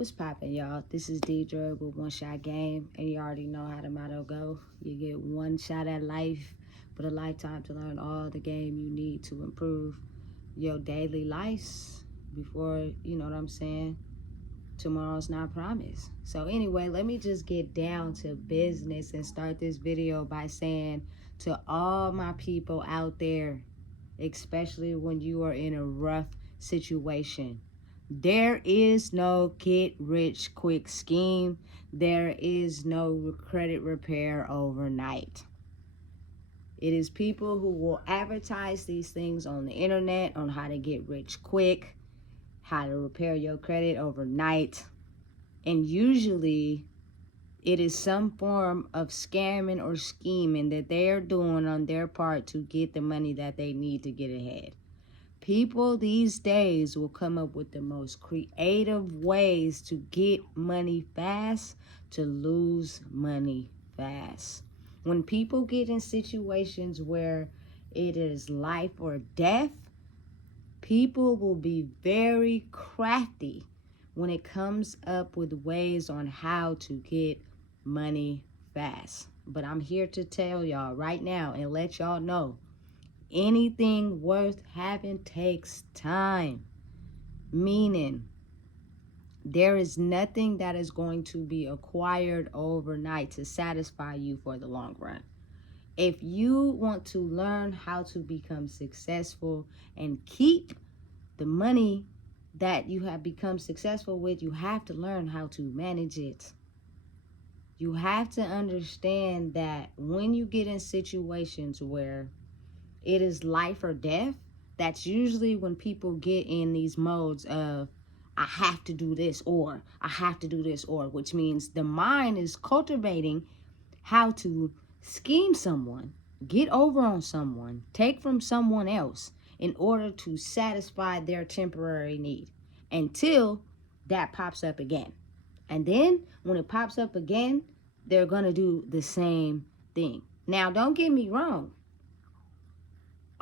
What's poppin', y'all? This is Deidre with One Shot Game, and you already know how the motto go. You get one shot at life, but a lifetime to learn all the game you need to improve your daily lives before, you know what I'm saying, tomorrow's not promised. So anyway, let me just get down to business and start this video by saying to all my people out there, especially when you are in a rough situation, there is no get rich quick scheme. There is no credit repair overnight. It is people who will advertise these things on the internet on how to get rich quick, how to repair your credit overnight. And usually it is some form of scamming or scheming that they are doing on their part to get the money that they need to get ahead. People these days will come up with the most creative ways to get money fast, to lose money fast. When people get in situations where it is life or death, people will be very crafty when it comes up with ways on how to get money fast. But I'm here to tell y'all right now and let y'all know, anything worth having takes time. Meaning, there is nothing that is going to be acquired overnight to satisfy you for the long run. If you want to learn how to become successful and keep the money that you have become successful with, you have to learn how to manage it. You have to understand that when you get in situations where it is life or death, that's usually when people get in these modes of, I have to do this, or I have to do this, or, which means the mind is cultivating how to scheme someone, get over on someone, take from someone else in order to satisfy their temporary need until that pops up again. And then when it pops up again, they're going to do the same thing. Now, don't get me wrong.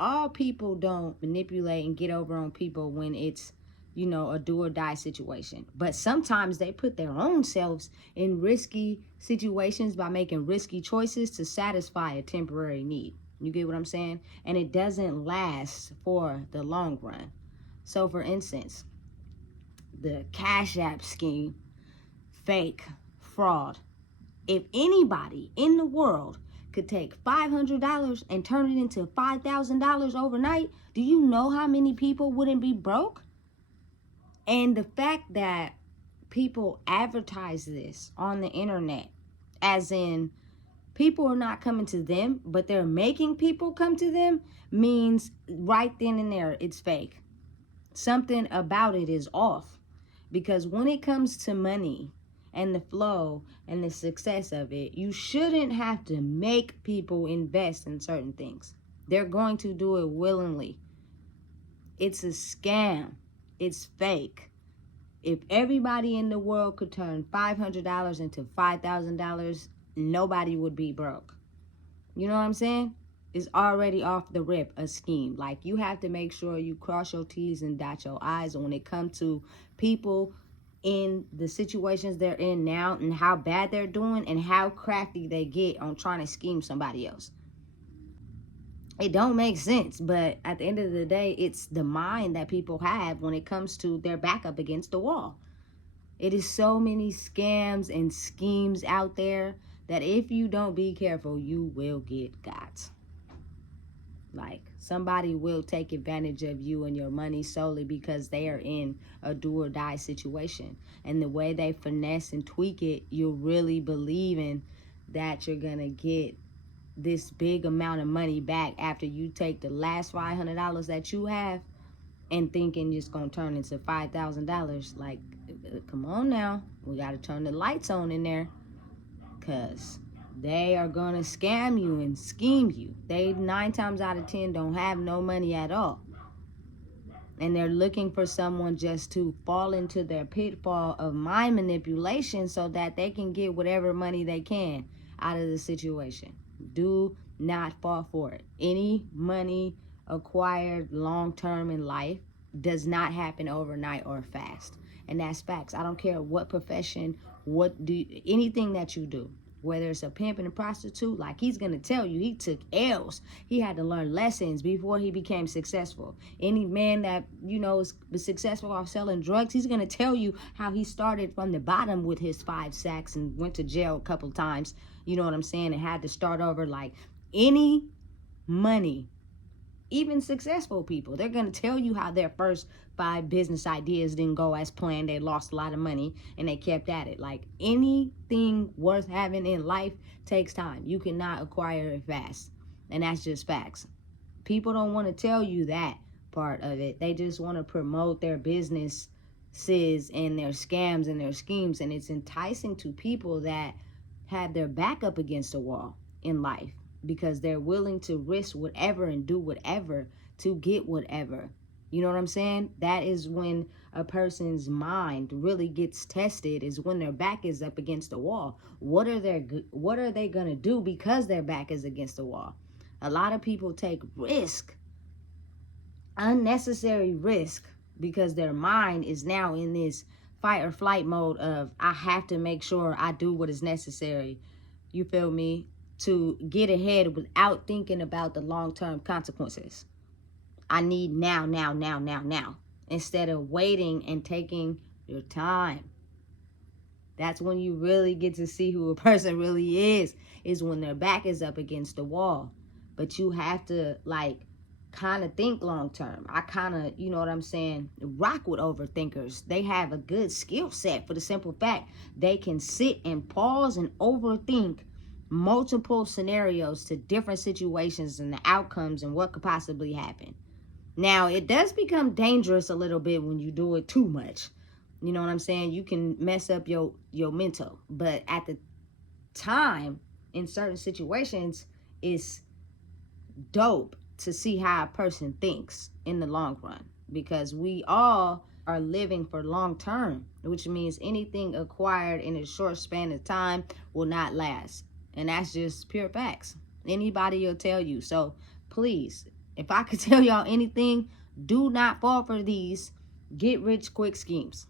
All people don't manipulate and get over on people when it's, a do or die situation. But sometimes they put their own selves in risky situations by making risky choices to satisfy a temporary need. You get what I'm saying? And it doesn't last for the long run. So for instance, the Cash App scheme, fake, fraud. If anybody in the world could take $500 and turn it into $5,000 overnight, do you know how many people wouldn't be broke? And the fact that people advertise this on the internet, as in people are not coming to them, but they're making people come to them, means right then and there, it's fake. Something about it is off. Because when it comes to money and the flow and the success of it, you shouldn't have to make people invest in certain things. They're going to do it willingly. It's a scam. It's fake. If everybody in the world could turn $500 into $5,000, nobody would be broke. You know what I'm saying? It's already off the rip a scheme. Like, you have to make sure you cross your T's and dot your I's when it comes to people in the situations they're in now and how bad they're doing and how crafty they get on trying to scheme somebody else. It don't make sense, but at the end of the day, it's the mind that people have when it comes to their back up against the wall. It is so many scams and schemes out there that if you don't be careful, you will get got. Like, somebody will take advantage of you and your money solely because they are in a do or die situation. And the way they finesse and tweak it, you're really believing that you're going to get this big amount of money back after you take the last $500 that you have and thinking it's going to turn into $5,000. Like, come on now. We got to turn the lights on in there, because they are going to scam you and scheme you. They 9 times out of 10 don't have no money at all. And they're looking for someone just to fall into their pitfall of mind manipulation so that they can get whatever money they can out of the situation. Do not fall for it. Any money acquired long-term in life does not happen overnight or fast. And that's facts. I don't care what profession, anything that you do, whether it's a pimp and a prostitute, like he's going to tell you he took L's. He had to learn lessons before he became successful. Any man that, was successful off selling drugs, he's going to tell you how he started from the bottom with his 5 sacks and went to jail a couple times, you know what I'm saying, and had to start over. Like any money, even successful people, they're going to tell you how their first 5 business ideas didn't go as planned. They lost a lot of money and they kept at it. Like anything worth having in life takes time. You cannot acquire it fast. And that's just facts. People don't want to tell you that part of it. They just want to promote their businesses and their scams and their schemes. And it's enticing to people that have their back up against the wall in life, because they're willing to risk whatever and do whatever to get whatever. You know what I'm saying? That is when a person's mind really gets tested, is when their back is up against the wall. What are they going to do because their back is against the wall? A lot of people take risk, unnecessary risk, because their mind is now in this fight or flight mode of, I have to make sure I do what is necessary. You feel me? To get ahead without thinking about the long-term consequences. I need now, instead of waiting and taking your time. That's when you really get to see who a person really is when their back is up against the wall. But you have to kind of think long-term. I kind of, you know what I'm saying, rock with overthinkers. They have a good skill set for the simple fact they can sit and pause and overthink multiple scenarios to different situations and the outcomes and what could possibly happen. Now, it does become dangerous a little bit when you do it too much. You know what I'm saying? You can mess up your mental. But at the time, in certain situations, it's dope to see how a person thinks in the long run. Because we all are living for long term, which means anything acquired in a short span of time will not last. And that's just pure facts. Anybody will tell you. So please, if I could tell y'all anything, do not fall for these get rich quick schemes.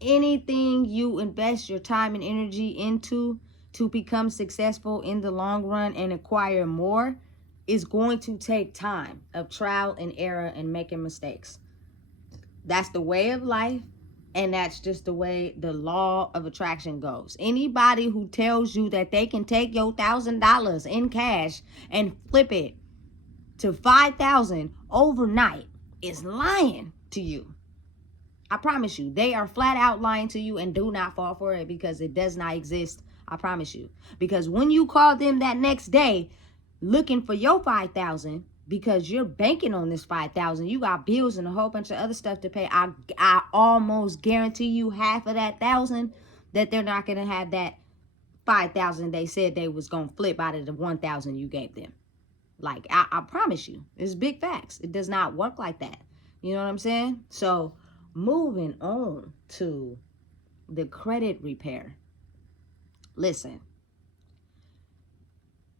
Anything you invest your time and energy into to become successful in the long run and acquire more is going to take time of trial and error and making mistakes. That's the way of life. And that's just the way the law of attraction goes. Anybody who tells you that they can take your $1,000 in cash and flip it to $5,000 overnight is lying to you. I promise you. They are flat out lying to you, and do not fall for it, because it does not exist. I promise you. Because when you call them that next day looking for your $5,000, because you're banking on this $5,000, you got bills and a whole bunch of other stuff to pay, I almost guarantee you half of that $1,000 that they're not gonna have that $5,000 they said they was gonna flip out of the $1,000 you gave them. Like I promise you, it's big facts. It does not work like that. You know what I'm saying? So moving on to the credit repair. Listen,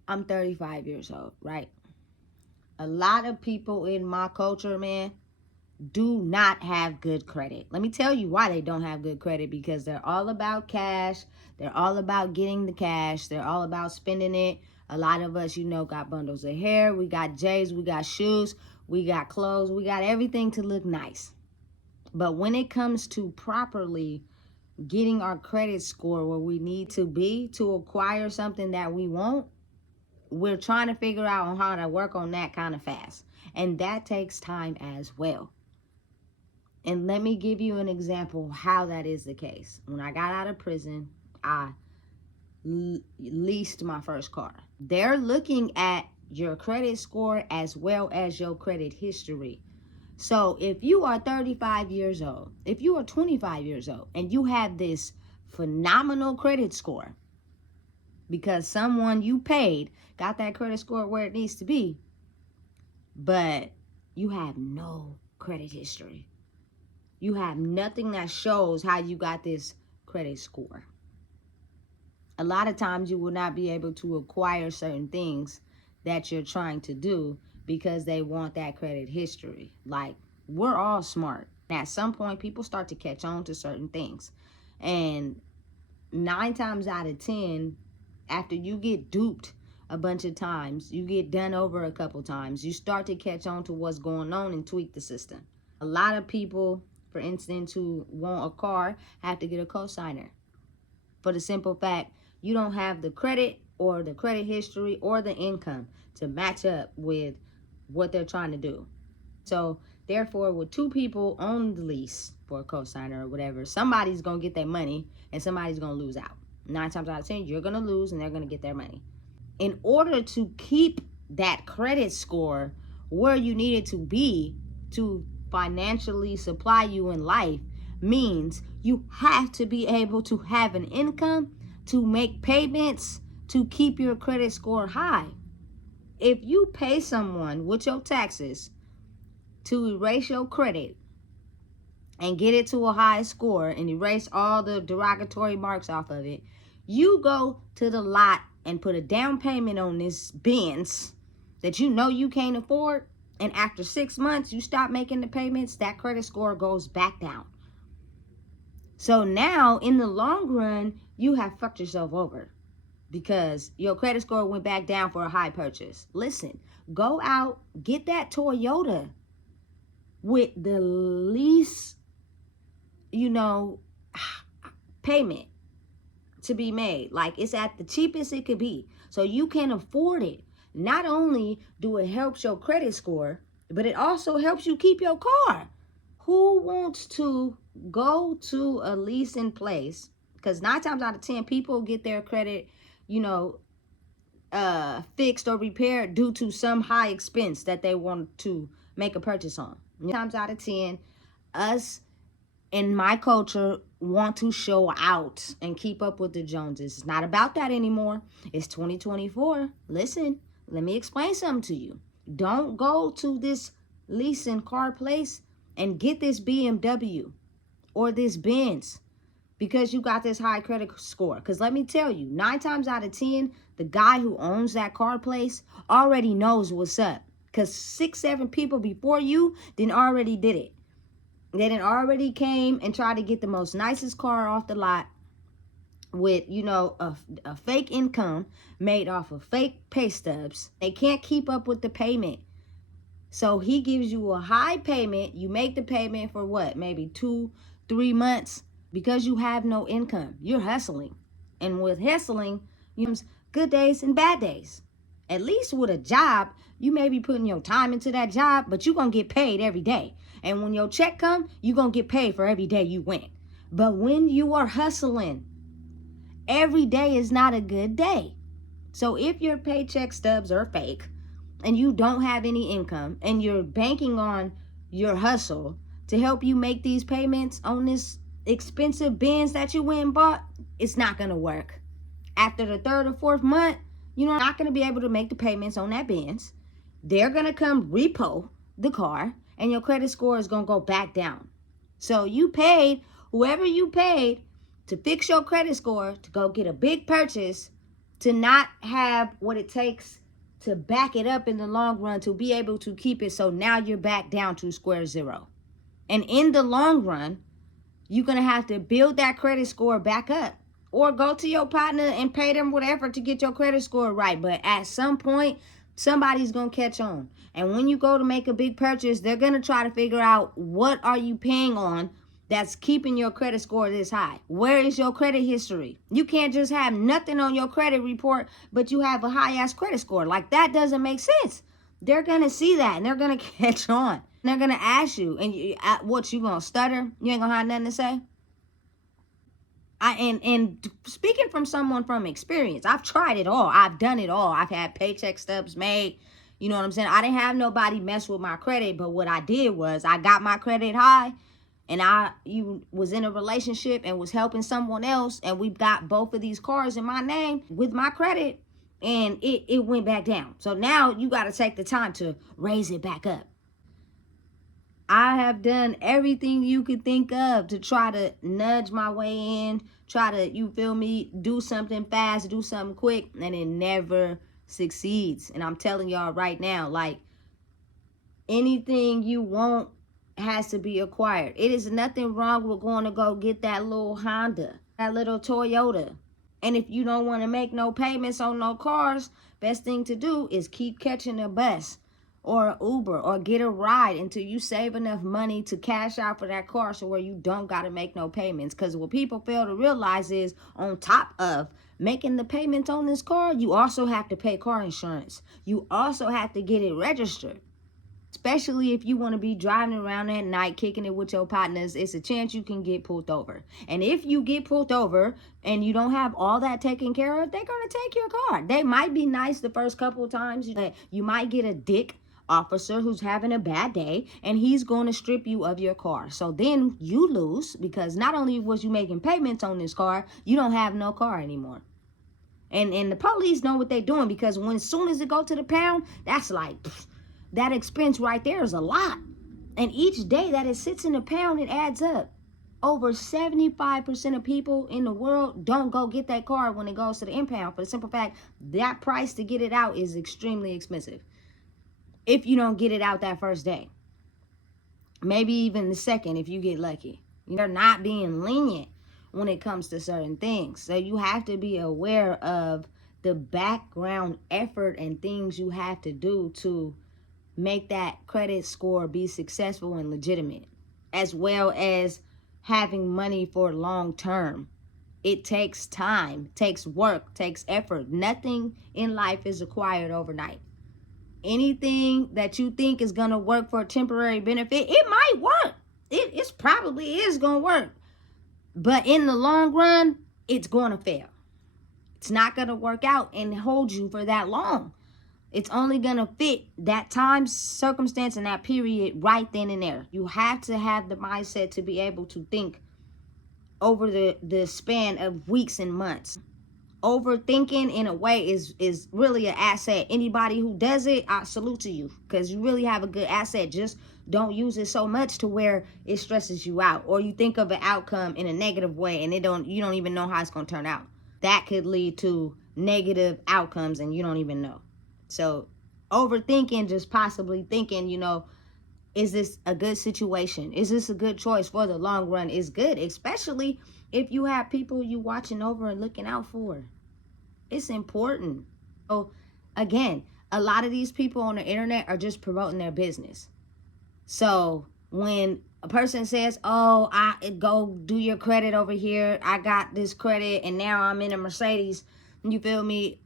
I'm 35 years old, right? A lot of people in my culture, man, do not have good credit. Let me tell you why they don't have good credit. Because they're all about cash. They're all about getting the cash. They're all about spending it. A lot of us, got bundles of hair. We got J's. We got shoes. We got clothes. We got everything to look nice. But when it comes to properly getting our credit score where we need to be to acquire something that we want, we're trying to figure out how to work on that kind of fast. And that takes time as well. And let me give you an example how that is the case. When I got out of prison, I leased my first car. They're looking at your credit score as well as your credit history. So if you are 35 years old, if you are 25 years old, and you have this phenomenal credit score, because someone you paid got that credit score where it needs to be, but you have no credit history. You have nothing that shows how you got this credit score. A lot of times you will not be able to acquire certain things that you're trying to do because they want that credit history. Like, we're all smart. At some point, people start to catch on to certain things. And 9 times out of 10, after you get duped a bunch of times, you get done over a couple times, you start to catch on to what's going on and tweak the system. A lot of people, for instance, who want a car have to get a cosigner. For the simple fact, you don't have the credit or the credit history or the income to match up with what they're trying to do. So therefore, with 2 people on the lease for a cosigner or whatever, somebody's going to get their money and somebody's going to lose out. 9 times out of 10, you're going to lose and they're going to get their money. In order to keep that credit score where you need it to be to financially supply you in life means you have to be able to have an income to make payments to keep your credit score high. If you pay someone with your taxes to erase your credit and get it to a high score and erase all the derogatory marks off of it, you go to the lot and put a down payment on this Benz that you know you can't afford, and after 6 months you stop making the payments, that credit score goes back down. So now in the long run, you have fucked yourself over because your credit score went back down for a high purchase. Listen, go out, get that Toyota with the least, payment to be made. Like, it's at the cheapest it could be, so you can afford it. Not only do it help your credit score, but it also helps you keep your car. Who wants to go to a leasing place? Because 9 times out of 10, people get their credit, fixed or repaired due to some high expense that they want to make a purchase on. 9 times out of 10, us in my culture want to show out and keep up with the Joneses. It's not about that anymore. It's 2024. Listen, let me explain something to you. Don't go to this leasing car place and get this BMW or this Benz because you got this high credit score. Because let me tell you, 9 times out of 10, the guy who owns that car place already knows what's up. Because 6, 7 people before you then already did it. They done already came and tried to get the most nicest car off the lot with, a fake income made off of fake pay stubs. They can't keep up with the payment. So he gives you a high payment. You make the payment for what? Maybe 2, 3 months because you have no income. You're hustling. And with hustling, good days and bad days. At least with a job, you may be putting your time into that job, but you're going to get paid every day. And when your check comes, you're going to get paid for every day you went. But when you are hustling, every day is not a good day. So if your paycheck stubs are fake and you don't have any income and you're banking on your hustle to help you make these payments on this expensive Benz that you went and bought, it's not going to work. After the 3rd or 4th month, you're not going to be able to make the payments on that Benz. They're going to come repo the car and your credit score is going to go back down. So you paid, whoever you paid to fix your credit score, to go get a big purchase, to not have what it takes to back it up in the long run, to be able to keep it. So now you're back down to square zero. And in the long run, you're going to have to build that credit score back up. Or go to your partner and pay them whatever to get your credit score right. But at some point, somebody's going to catch on. And when you go to make a big purchase, they're going to try to figure out what are you paying on that's keeping your credit score this high. Where is your credit history? You can't just have nothing on your credit report, but you have a high-ass credit score. Like, that doesn't make sense. They're going to see that, and they're going to catch on. They're going to ask you, and what, you going to stutter? You ain't going to have nothing to say? And speaking from someone from experience, I've tried it all. I've done it all. I've had paycheck stubs made. You know what I'm saying? I didn't have nobody mess with my credit, but what I did was I got my credit high, and you was in a relationship and was helping someone else, and we got both of these cars in my name with my credit, and it went back down. So now you got to take the time to raise it back up. I have done everything you could think of to try to nudge my way in, try to, do something fast, do something quick, and it never succeeds. And I'm telling y'all right now, like, anything you want has to be acquired. It is nothing wrong with going to go get that little Honda, that little Toyota. And if you don't want to make no payments on no cars, best thing to do is keep catching a bus or Uber or get a ride until you save enough money to cash out for that car, so where you don't got to make no payments. Because what people fail to realize is, on top of making the payments on this car, you also have to pay car insurance. You also have to get it registered. Especially if you want to be driving around at night, kicking it with your partners, it's a chance you can get pulled over. And if you get pulled over and you don't have all that taken care of, they're going to take your car. They might be nice the first couple of times. You might get a dick officer who's having a bad day, and he's going to strip you of your car. So then you lose, because not only was you making payments on this car, you don't have no car anymore. And the police know what they're doing, because as soon as it go to the pound, that's like... that expense right there is a lot. And each day that it sits in the pound, it adds up. Over 75% of people in the world don't go get that car when it goes to the impound, for the simple fact that price to get it out is extremely expensive. If you don't get it out that first day, maybe even the second if you get lucky. You're not being lenient when it comes to certain things. So you have to be aware of the background effort and things you have to do to make that credit score be successful and legitimate, as well as having money for long term. It takes time, takes work, takes effort. Nothing in life is acquired overnight. Anything that you think is going to work for a temporary benefit, it might work. It probably is going to work. But in the long run, it's going to fail. It's not going to work out and hold you for that long. It's only going to fit that time, circumstance, and that period right then and there. You have to have the mindset to be able to think over the span of weeks and months. Overthinking in a way is really an asset. Anybody who does it, I salute to you, because you really have a good asset. Just don't use it so much to where it stresses you out, or you think of an outcome in a negative way and you don't even know how it's going to turn out. That could lead to negative outcomes and you don't even know. So overthinking, just possibly thinking, is this a good situation? Is this a good choice for the long run? Is good, especially if you have people you watching over and looking out for. It's important. So again, a lot of these people on the internet are just promoting their business. So when a person says, oh, I go do your credit over here, I got this credit and now I'm in a Mercedes, you feel me?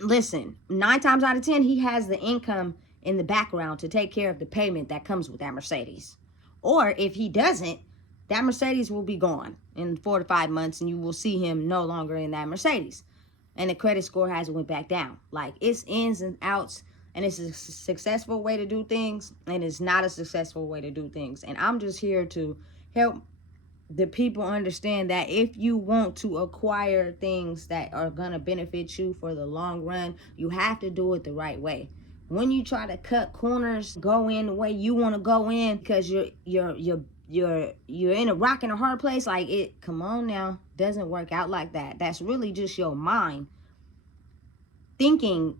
Listen, 9 times out of 10, he has the income in the background to take care of the payment that comes with that Mercedes. Or if he doesn't, that Mercedes will be gone in 4 to 5 months and you will see him no longer in that Mercedes. And the credit score hasn't went back down. Like, it's ins and outs, and it's a successful way to do things, and it's not a successful way to do things. And I'm just here to help the people understand that if you want to acquire things that are going to benefit you for the long run, you have to do it the right way. When you try to cut corners, go in the way you want to go in because you're in a rock and a hard place, come on now, doesn't work out like that. That's really just your mind thinking,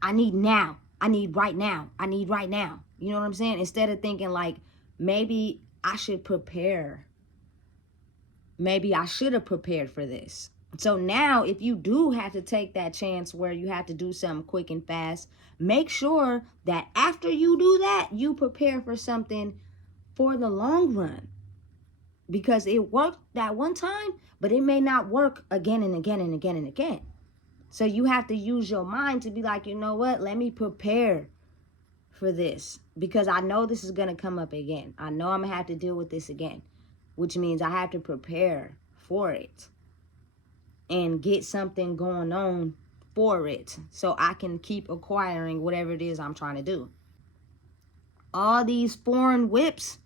I need now, I need right now, I need right now. You know what I'm saying? Instead of thinking like, maybe I should prepare. Maybe I should have prepared for this. So now if you do have to take that chance where you have to do something quick and fast, make sure that after you do that, you prepare for something for the long run. Because it worked that one time, but it may not work again and again and again and again. So you have to use your mind to be like, you know what? Let me prepare for this. Because I know this is going to come up again. I know I'm going to have to deal with this again. Which means I have to prepare for it and get something going on for it so I can keep acquiring whatever it is I'm trying to do. All these foreign whips,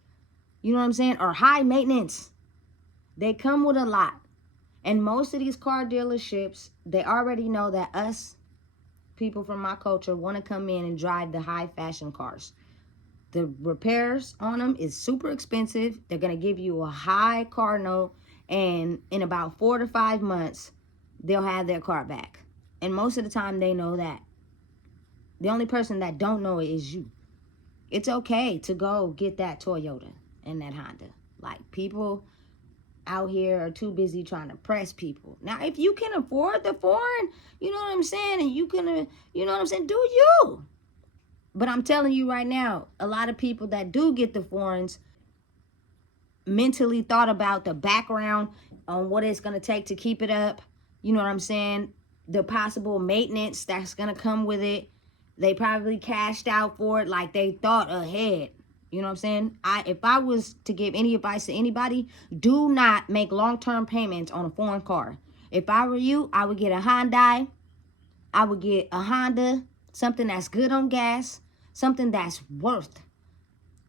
you know what I'm saying, are high maintenance. They come with a lot. And most of these car dealerships, they already know that us, people from my culture, want to come in and drive the high fashion cars. The repairs on them is super expensive. They're going to give you a high car note. And in about 4 to 5 months, they'll have their car back. And most of the time, they know that. The only person that don't know it is you. It's okay to go get that Toyota and that Honda. Like, people out here are too busy trying to press people. Now, if you can afford the foreign, you know what I'm saying, and you can, you know what I'm saying, do you. But I'm telling you right now, a lot of people that do get the foreigns mentally thought about the background on what it's going to take to keep it up. You know what I'm saying? The possible maintenance that's going to come with it. They probably cashed out for it, like they thought ahead. You know what I'm saying? If I was to give any advice to anybody, do not make long-term payments on a foreign car. If I were you, I would get a Hyundai. I would get a Honda, something that's good on gas, something that's worth,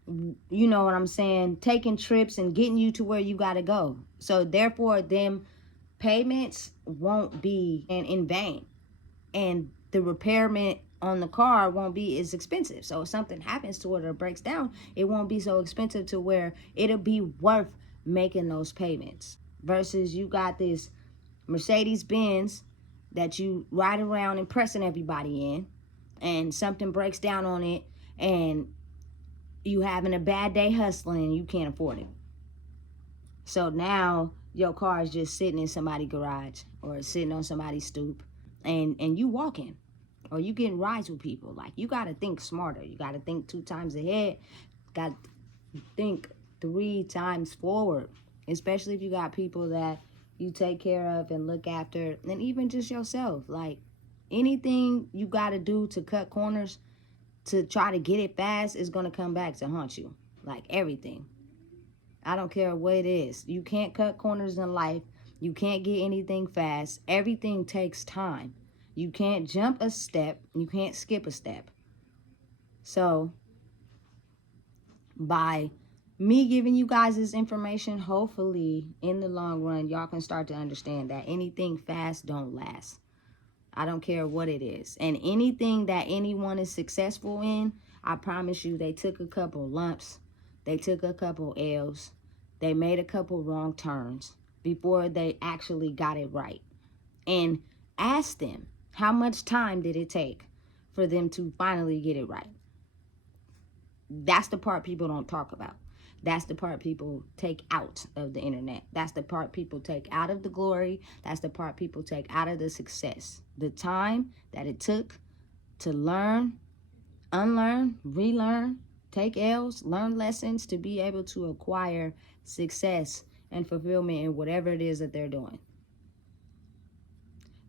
you know what I'm saying, taking trips and getting you to where you got to go. So therefore, them payments won't be in vain. And the repairment on the car won't be as expensive. So if something happens to it or breaks down, it won't be so expensive to where it'll be worth making those payments. Versus you got this Mercedes Benz that you ride around impressing everybody in, and something breaks down on it, and you having a bad day hustling and you can't afford it. So now your car is just sitting in somebody's garage or sitting on somebody's stoop, and you walking, or you getting rides with people. Like, you got to think smarter. You got to think 2 times ahead. Got to think 3 times forward, especially if you got people that you take care of and look after, and even just yourself. Like, anything you got to do to cut corners to try to get it fast is going to come back to haunt you. Like, everything. I don't care what it is. You can't cut corners in life. You can't get anything fast. Everything takes time. You can't jump a step. You can't skip a step. So, by me giving you guys this information, hopefully, in the long run, y'all can start to understand that anything fast don't last. I don't care what it is. And anything that anyone is successful in, I promise you, they took a couple lumps. They took a couple L's. They made a couple wrong turns before they actually got it right. And ask them, how much time did it take for them to finally get it right? That's the part people don't talk about. That's the part people take out of the internet. That's the part people take out of the glory. That's the part people take out of the success. The time that it took to learn, unlearn, relearn, take L's, learn lessons to be able to acquire success and fulfillment in whatever it is that they're doing.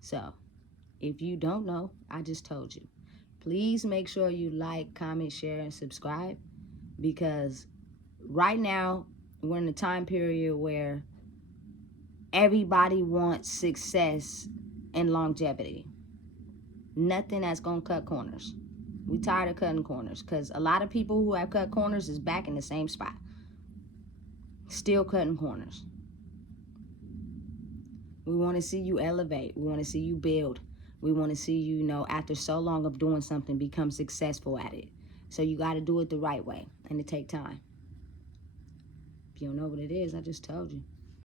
So, if you don't know, I just told you. Please make sure you like, comment, share, and subscribe, because right now we're in a time period where everybody wants success and longevity. Nothing that's going to cut corners. We tired of cutting corners, because a lot of people who have cut corners is back in the same spot. Still cutting corners. We want to see you elevate. We want to see you build. We want to see you, after so long of doing something, become successful at it. So you got to do it the right way, and it take time. If you don't know what it is, I just told you.